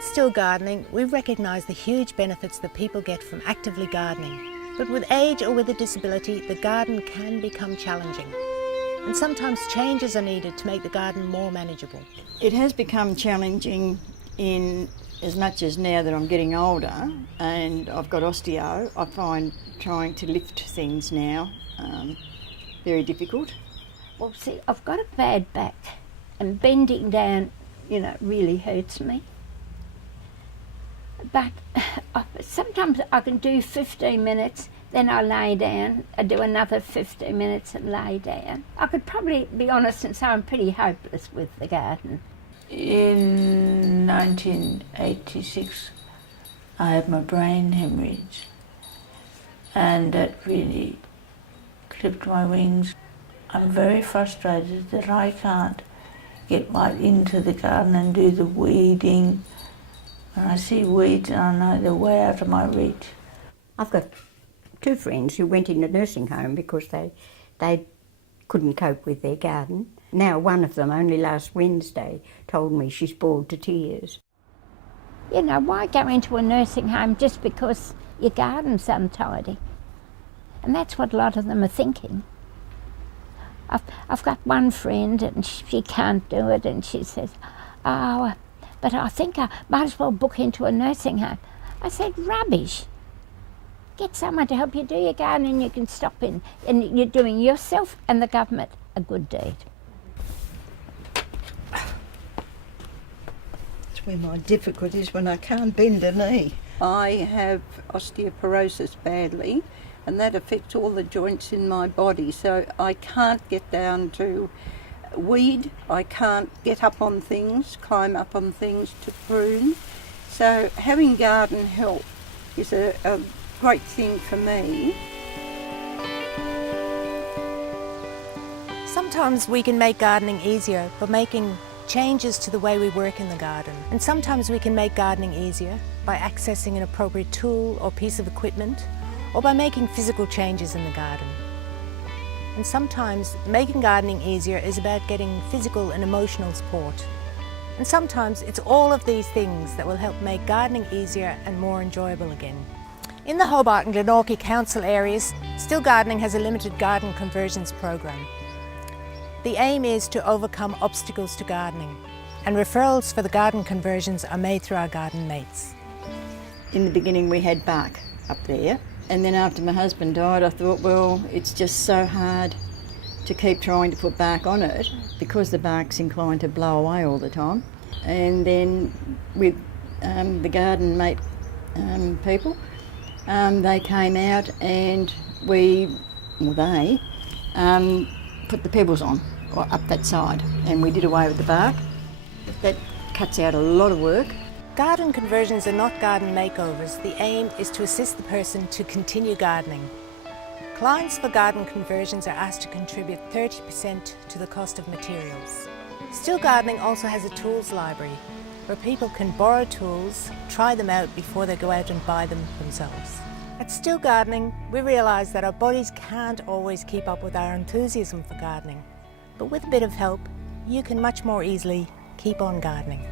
At Still Gardening, we recognise the huge benefits that people get from actively gardening. But with age or with a disability, the garden can become challenging. And sometimes changes are needed to make the garden more manageable. It has become challenging in as much as now that I'm getting older and I've got osteo, I find trying to lift things now very difficult. Well, see, I've got a bad back and bending down, really hurts me. But sometimes I can do 15 minutes, then I lay down, I do another 15 minutes and lay down. I could probably be honest and say I'm pretty hopeless with the garden. In 1986, I had my brain hemorrhage, and that really clipped my wings. I'm very frustrated that I can't get right into the garden and do the weeding. When I see weeds, I know they're way out of my reach. I've got two friends who went in a nursing home because they couldn't cope with their garden. Now one of them, only last Wednesday, told me she's bored to tears. Why go into a nursing home just because your garden's untidy? And that's what a lot of them are thinking. I've got one friend and she can't do it, and she says, "Oh, but I think I might as well book into a nursing home." I said, rubbish. Get someone to help you do your garden and you can stop in. And you're doing yourself and the government a good deed. That's where my difficulty is, when I can't bend a knee. I have osteoporosis badly, and that affects all the joints in my body, so I can't get down to weed, I can't get up on things, climb up on things to prune. So having garden help is a great thing for me. Sometimes we can make gardening easier by making changes to the way we work in the garden. And sometimes we can make gardening easier by accessing an appropriate tool or piece of equipment, or by making physical changes in the garden. And sometimes making gardening easier is about getting physical and emotional support. And sometimes it's all of these things that will help make gardening easier and more enjoyable again. In the Hobart and Glenorchy council areas, Still Gardening has a limited garden conversions program. The aim is to overcome obstacles to gardening, and referrals for the garden conversions are made through our garden mates. In the beginning we had bark up there, and then after my husband died I thought, well, it's just so hard to keep trying to put bark on it because the bark's inclined to blow away all the time. And then with the garden mate people, they came out and they put the pebbles on, or up that side, and we did away with the bark. That cuts out a lot of work. Garden conversions are not garden makeovers. The aim is to assist the person to continue gardening. Clients for garden conversions are asked to contribute 30% to the cost of materials. Still Gardening also has a tools library where people can borrow tools, try them out before they go out and buy them themselves. At Still Gardening, we realise that our bodies can't always keep up with our enthusiasm for gardening, but with a bit of help, you can much more easily keep on gardening.